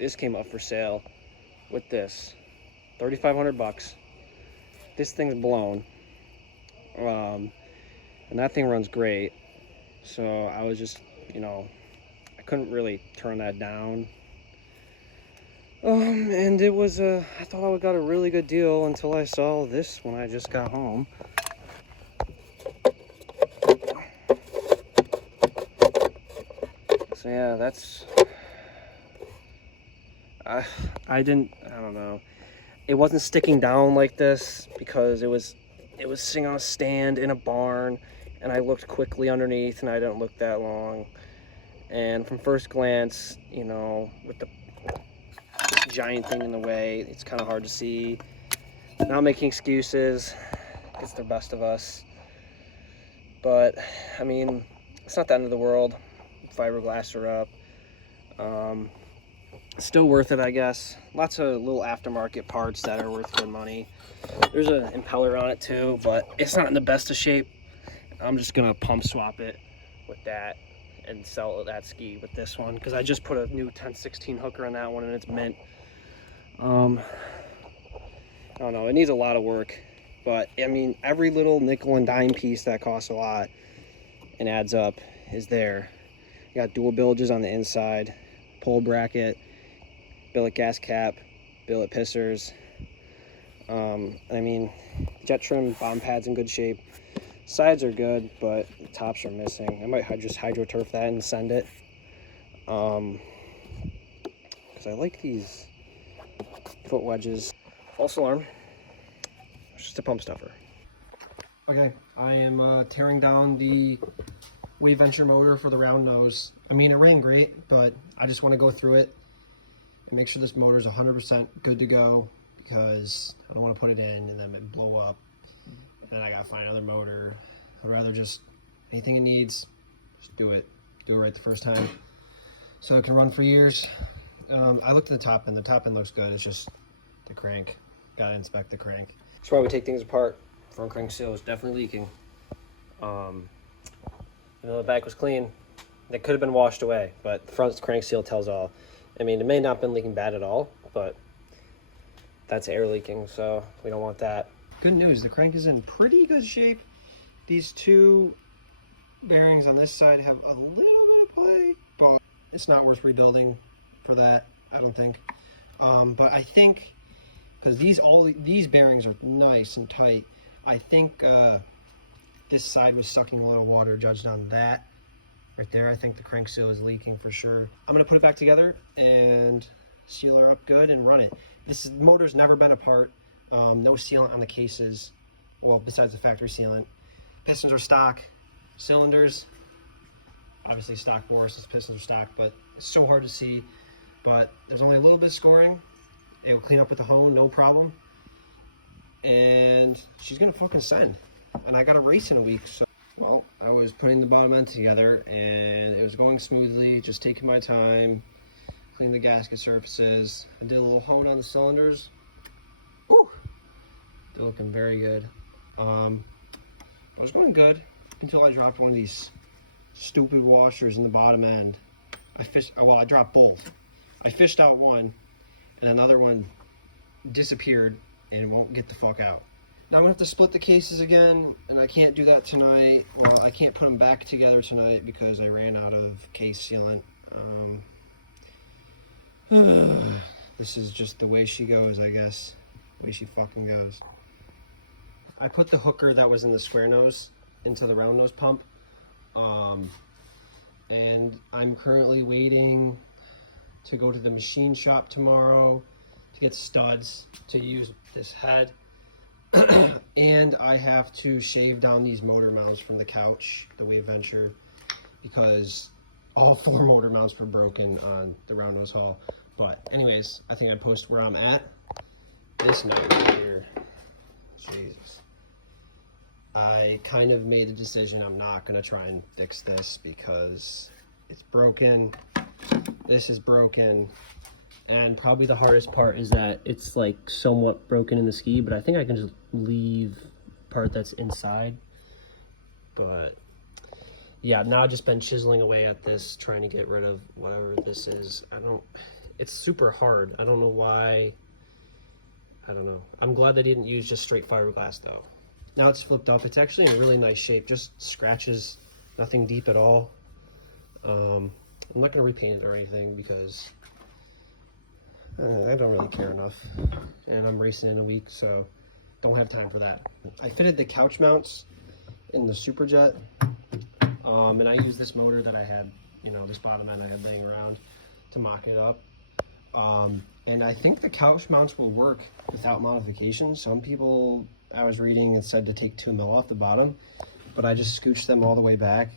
this came up for sale with this, 3,500 bucks. This thing's blown, and that thing runs great. So I was just, I couldn't really turn that down. And it was I thought I got a really good deal until I saw this when I just got home. So yeah, that's, I don't know. It wasn't sticking down like this because it was sitting on a stand in a barn, and I looked quickly underneath and I didn't look that long. And from first glance, with the giant thing in the way, it's kind of hard to see. Not making excuses, it's the best of us. But I mean, it's not the end of the world. Fiberglass are up. Still worth it, I guess. Lots of little aftermarket parts that are worth good money. There's an impeller on it too, but it's not in the best of shape. I'm just gonna pump swap it with that and sell that ski with this one, because I just put a new 1016 hooker on that one and it's mint. I don't know, it needs a lot of work, but I mean, every little nickel and dime piece that costs a lot and adds up is there. You got dual bilges on the inside, pole bracket, billet gas cap, billet pissers. I mean, jet trim, bottom pad's in good shape. Sides are good, but the tops are missing. I might just hydro turf that and send it. Because I like these foot wedges. False alarm. It's just a pump stuffer. Okay, I am tearing down the Wave Venture motor for the round nose. I mean, it ran great, but I just want to go through it and make sure this motor is 100% good to go, because I don't want to put it in and then it blow up. And then I gotta find another motor. I'd rather just, anything it needs, just do it. Do it right the first time, so it can run for years. I looked at the top end. The top end looks good. It's just the crank. Gotta inspect the crank. That's why we take things apart. Front crank seal is definitely leaking. The back was clean. It could have been washed away, but the front crank seal tells all. I mean, it may not have been leaking bad at all, but that's air leaking, so we don't want that. Good news, the crank is in pretty good shape. These two bearings on this side have a little bit of play, but it's not worth rebuilding for that, I don't think. But I think, because these bearings are nice and tight, I think this side was sucking a little water, judged on that. Right there, I think the crank seal is leaking for sure. I'm gonna put it back together and seal her up good and run it. This motor's never been apart. No sealant on the cases, well, besides the factory sealant. Pistons are stock. Cylinders, obviously stock bores, these pistons are stock, but it's so hard to see. But there's only a little bit of scoring. It will clean up with the hone, no problem. And she's gonna fucking send. And I got a race in a week, so. Well, I was putting the bottom end together and it was going smoothly, just taking my time, cleaning the gasket surfaces. I did a little hone on the cylinders. Woo! They're looking very good. It was going good until I dropped one of these stupid washers in the bottom end. I dropped both. I fished out one and another one disappeared and it won't get the fuck out. Now I'm gonna have to split the cases again, and I can't do that tonight. Well, I can't put them back together tonight because I ran out of case sealant. This is just the way she goes, I guess. The way she fucking goes. I put the hooker that was in the square nose into the round nose pump. And I'm currently waiting to go to the machine shop tomorrow to get studs to use this head. And I have to shave down these motor mounts from the couch, the Wave Venture, because all 4 motor mounts were broken on the round nose haul. But anyways, I think I post where I'm at. This nut right here, Jesus. I kind of made a decision I'm not gonna try and fix this because it's broken. This is broken. And probably the hardest part is that it's like somewhat broken in the ski, but I think I can just leave part that's inside. But yeah, now I've just been chiseling away at this, trying to get rid of whatever this is. It's super hard. I don't know why. I don't know. I'm glad they didn't use just straight fiberglass though. Now it's flipped up. It's actually in really nice shape. Just scratches, nothing deep at all. I'm not gonna repaint it or anything because I don't really care enough. And I'm racing in a week, so don't have time for that. I fitted the couch mounts in the superjet, and I used this motor that I had, you know, this bottom end I had laying around to mock it up. And I think the couch mounts will work without modification. Some people I was reading it said to take 2 mil off the bottom, but I just scooched them all the way back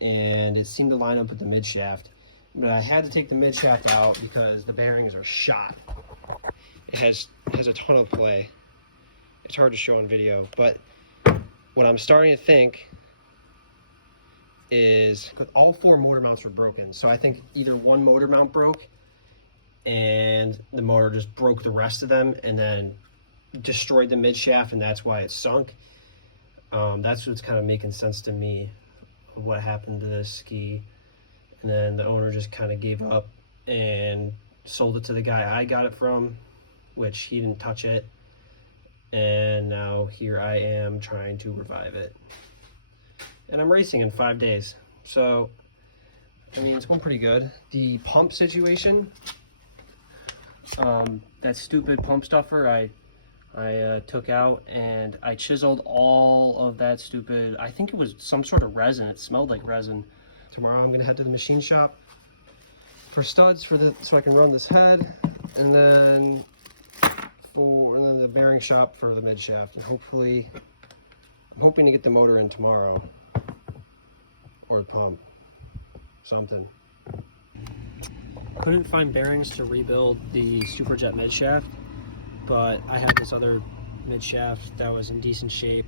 and it seemed to line up with the mid shaft. But I had to take the mid shaft out because the bearings are shot. It has a ton of play. It's hard to show on video, but what I'm starting to think is all 4 motor mounts were broken. So I think either one motor mount broke and the motor just broke the rest of them and then destroyed the mid shaft, and that's why it sunk. That's what's kind of making sense to me of what happened to this ski. And then the owner just kind of gave up and sold it to the guy I got it from, which he didn't touch it. And now here I am trying to revive it. And I'm racing in 5 days. So, I mean, it's going pretty good. The pump situation, that stupid pump stuffer I took out and I chiseled all of that stupid, I think it was some sort of resin. It smelled like resin. Tomorrow I'm gonna head to the machine shop for studs so I can run this head, and then the bearing shop for the mid shaft. And hopefully, I'm hoping to get the motor in tomorrow, or the pump, something. Couldn't find bearings to rebuild the superjet mid shaft, but I had this other mid shaft that was in decent shape,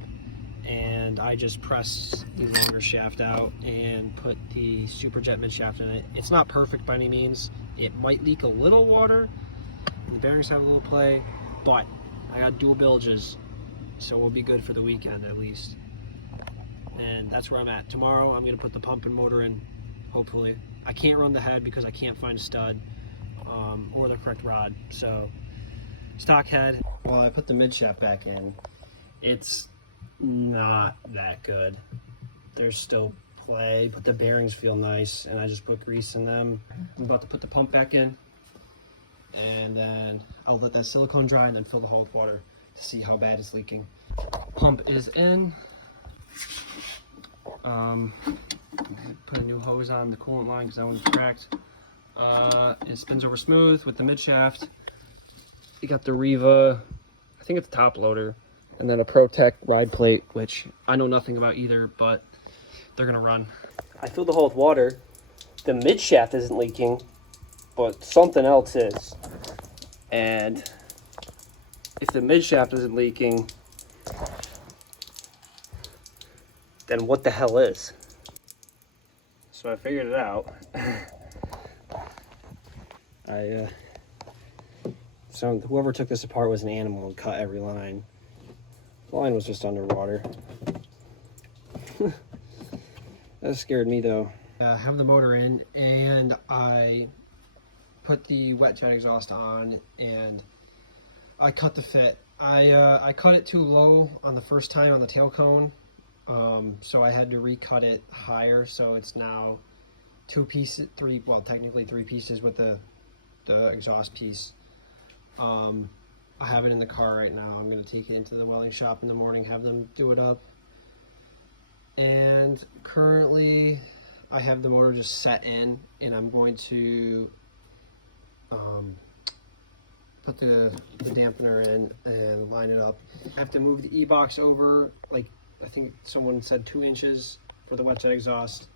and I just pressed the longer shaft out and put the superjet mid shaft in it. It's not perfect by any means. It might leak a little water, and the bearings have a little play, but I got dual bilges, so we'll be good for the weekend at least. And that's where I'm at. Tomorrow I'm gonna put the pump and motor in, hopefully. I can't run the head because I can't find a stud or the correct rod, so stock head. Well, I put the mid shaft back in. It's not that good. There's still play, but the bearings feel nice, and I just put grease in them. I'm about to put the pump back in, and then I'll let that silicone dry and then fill the hole with water to see how bad it's leaking. Pump is in. Put a new hose on the coolant line because that one's cracked. It spins over smooth with the mid shaft. You got the Riva, I think it's a top loader, and then a ProTech ride plate, which I know nothing about either, but they're gonna run. I filled the hole with water. The mid shaft isn't leaking, but something else is. And if the mid shaft isn't leaking, then what the hell is? So I figured it out. So whoever took this apart was an animal and cut every line. The line was just underwater. That scared me though. I have the motor in, and I put the wet jet exhaust on, and I cut the fit. I cut it too low on the first time on the tail cone, so I had to recut it higher. So it's now technically three pieces with the exhaust piece. I have it in the car right now. I'm going to take it into the welding shop in the morning, have them do it up. And currently I have the motor just set in, and I'm going to put the dampener in and line it up. I have to move the e-box over, like I think someone said 2 inches for the wet jet exhaust.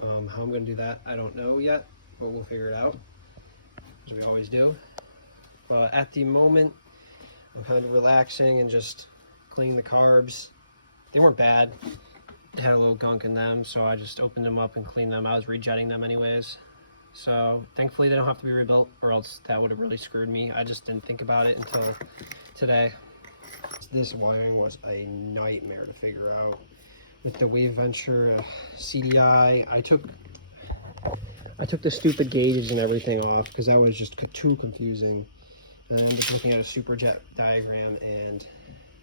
How I'm going to do that, I don't know yet, but we'll figure it out, as we always do. But at the moment, I'm kind of relaxing and just cleaning the carbs. They weren't bad. They had a little gunk in them, so I just opened them up and cleaned them. I was rejetting them anyways. So thankfully they don't have to be rebuilt, or else that would have really screwed me. I just didn't think about it until today. This wiring was a nightmare to figure out. With the Wave Venture CDI, I I took the stupid gauges and everything off because that was just too confusing. And I'm just looking at a superjet diagram, and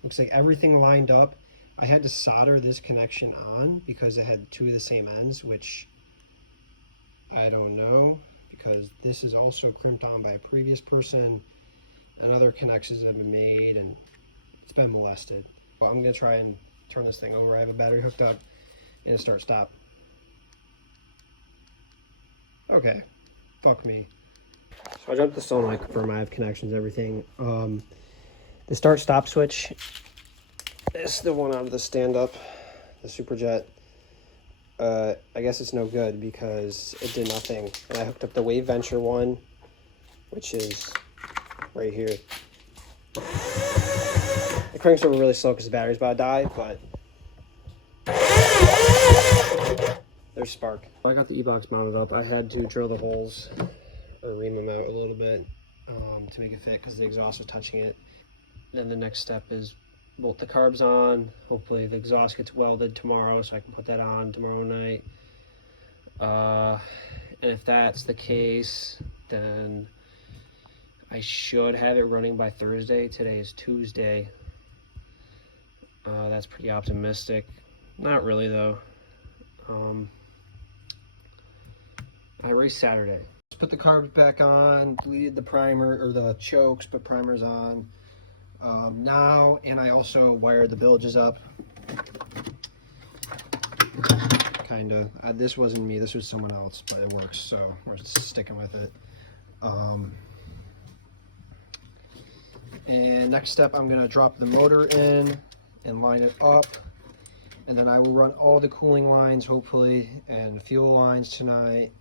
looks like everything lined up. I had to solder this connection on because it had two of the same ends, which I don't know, because this is also crimped on by a previous person, and other connections have been made, and it's been molested. Well, I'm gonna try and turn this thing over. I have a battery hooked up and a start stop. Okay, fuck me. So I jumped the solenoid confirm I have connections, everything. The start stop switch is the one out of the stand up, the superjet. I guess it's no good because it did nothing. And I hooked up the Wave Venture one, which is right here. It cranks over really slow because the battery's about to die, but there's spark. I got the e-box mounted up. I had to drill the holes or ream them out a little bit to make it fit because the exhaust was touching it. Then the next step is bolt the carbs on. Hopefully the exhaust gets welded tomorrow so I can put that on tomorrow night. And if that's the case, then I should have it running by Thursday. Today is Tuesday. That's pretty optimistic. Not really though. I raced Saturday. Just put the carbs back on, deleted the primer or the chokes, put primers on now, and I also wired the bilges up. Kinda. This wasn't me, this was someone else, but it works, so we're just sticking with it. And next step, I'm gonna drop the motor in and line it up, and then I will run all the cooling lines hopefully and fuel lines tonight.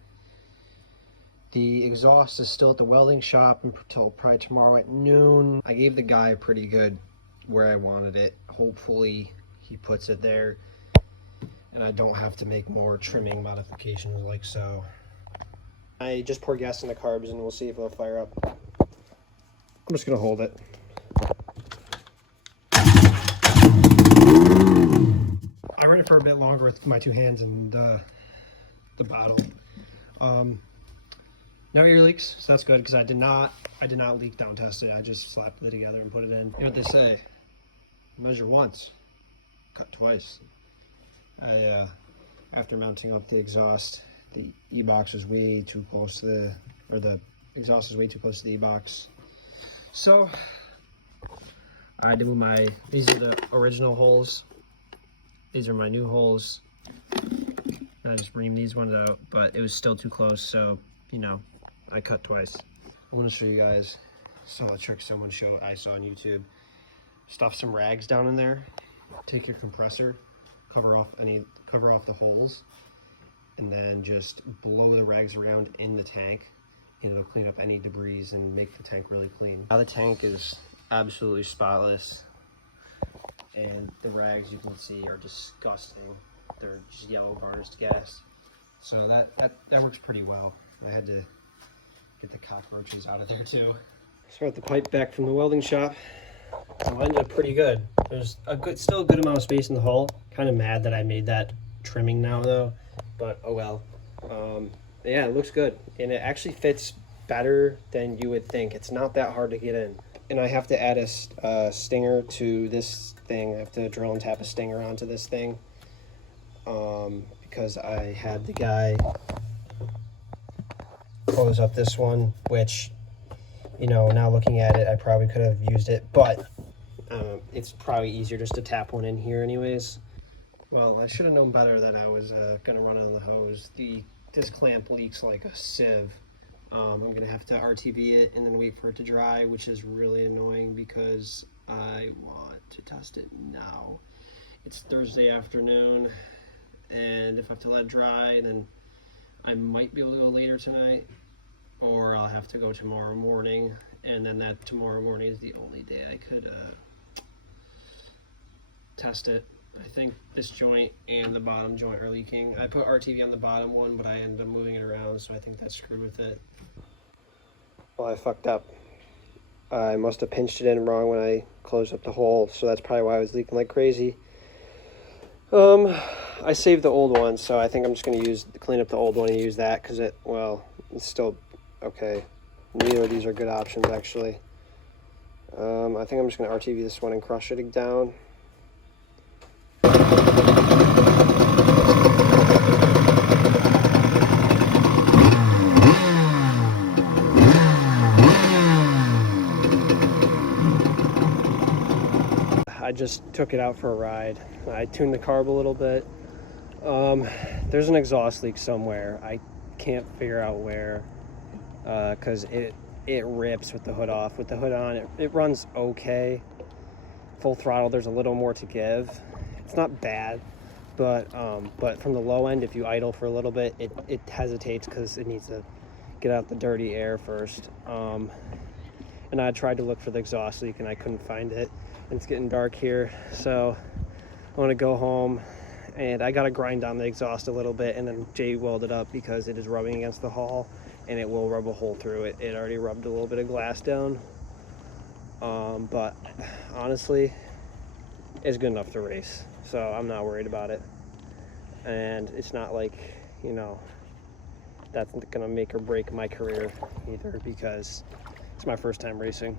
The exhaust is still at the welding shop until probably tomorrow at noon. I gave the guy pretty good where I wanted it. Hopefully he puts it there and I don't have to make more trimming modifications like so. I just poured gas in the carbs and we'll see if it'll fire up. I'm just gonna hold it. I ran it for a bit longer with my two hands and the bottle. No ear leaks, so that's good because I did not leak down test it. I just slapped it together and put it in. You know what they say? Measure once, cut twice. After mounting up the exhaust, the e-box was way too close to the exhaust was way too close to the e-box. So I had to move these are the original holes. These are my new holes. And I just reamed these ones out, but it was still too close, so you know, I cut twice. I'm gonna show you guys some of the tricks I saw on YouTube. Stuff some rags down in there. Take your compressor, cover off the holes, and then just blow the rags around in the tank, and it'll clean up any debris and make the tank really clean. Now the tank is absolutely spotless, and the rags you can see are disgusting. They're just yellow varnished gas. So that works pretty well. I had to get the cockroaches out of there too. So I got the pipe back from the welding shop. I lined it up pretty good. There's still a good amount of space in the hull. Kind of mad that I made that trimming now though, but oh well. Yeah, it looks good, and it actually fits better than you would think. It's not that hard to get in. And I have to add a stinger to this thing. I have to drill and tap a stinger onto this thing because I had the guy close up this one, which, you know, now looking at it, I probably could have used it, but it's probably easier just to tap one in here anyways. Well, I should have known better that I was gonna run on the hose. This clamp leaks like a sieve. I'm gonna have to RTV it and then wait for it to dry, which is really annoying because I want to test it now. It's Thursday afternoon, and if I have to let it dry, then I might be able to go later tonight, or I'll have to go tomorrow morning, and then that tomorrow morning is the only day I could test it. I think this joint and the bottom joint are leaking. I put RTV on the bottom one, but I ended up moving it around, so I think that's screwed with it. Well, I fucked up. I must have pinched it in wrong when I closed up the hole, so that's probably why I was leaking like crazy. I saved the old one, so I think I'm just going to clean up the old one and use that because it's still okay. Neither of these are good options, actually. I think I'm just going to RTV this one and crush it down. I just took it out for a ride. I tuned the carb a little bit. There's an exhaust leak somewhere. I can't figure out where, because it rips with the hood off. With the hood on, it runs okay. Full throttle, there's a little more to give. It's not bad, but from the low end, if you idle for a little bit, it hesitates because it needs to get out the dirty air first. And I tried to look for the exhaust leak and I couldn't find it. And it's getting dark here, so I want to go home, and I got to grind down the exhaust a little bit and then J-weld it up because it is rubbing against the hull and it will rub a hole through it. It already rubbed a little bit of glass down, but honestly, it's good enough to race, so I'm not worried about it. And it's not like, you know, that's gonna make or break my career either, because it's my first time racing.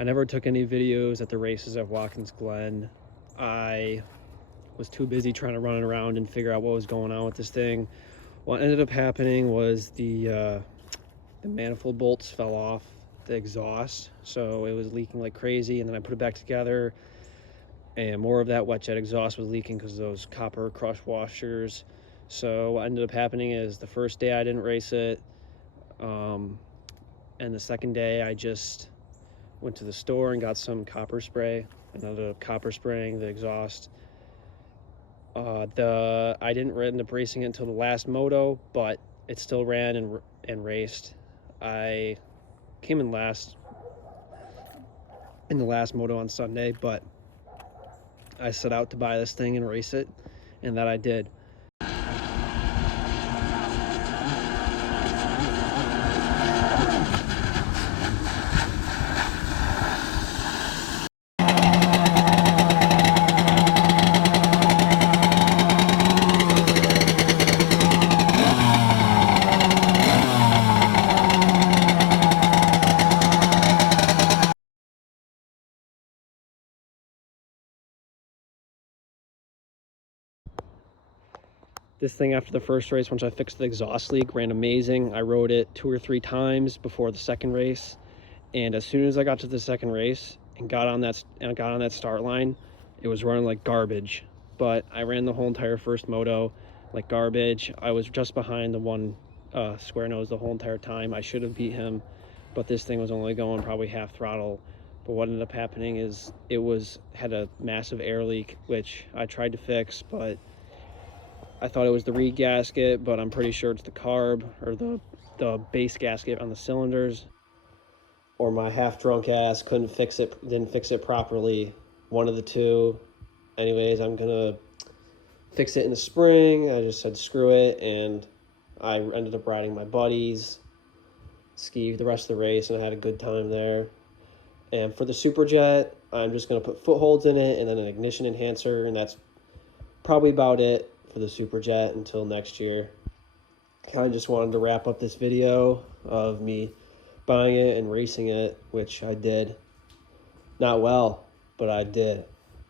I never took any videos at the races at Watkins Glen. I was too busy trying to run around and figure out what was going on with this thing. What ended up happening was the manifold bolts fell off the exhaust, so it was leaking like crazy, and then I put it back together and more of that wet jet exhaust was leaking because of those copper crush washers. So what ended up happening is the first day I didn't race it, and the second day I just went to the store and got some copper spray and ended up copper spraying the exhaust. I didn't end up racing it until the last moto, but it still ran and raced. I came in last in the last moto on Sunday, but I set out to buy this thing and race it, and that I did. This thing, after the first race, once I fixed the exhaust leak, ran amazing. I rode it 2 or 3 times before the second race, and as soon as I got to the second race and got on that start line, it was running like garbage. But I ran the whole entire first moto like garbage. I was just behind the one square nose the whole entire time. I should have beat him, but this thing was only going probably half throttle. But what ended up happening is it had a massive air leak, which I tried to fix, but I thought it was the reed gasket, but I'm pretty sure it's the carb or the base gasket on the cylinders. Or my half-drunk ass didn't fix it properly. One of the two. Anyways, I'm gonna fix it in the spring. I just said screw it, and I ended up riding my buddies, skied the rest of the race, and I had a good time there. And for the superjet, I'm just gonna put footholds in it and then an ignition enhancer, and that's probably about it for the superjet until next year. Kind of just wanted to wrap up this video of me buying it and racing it, which I did. Not well, but I did.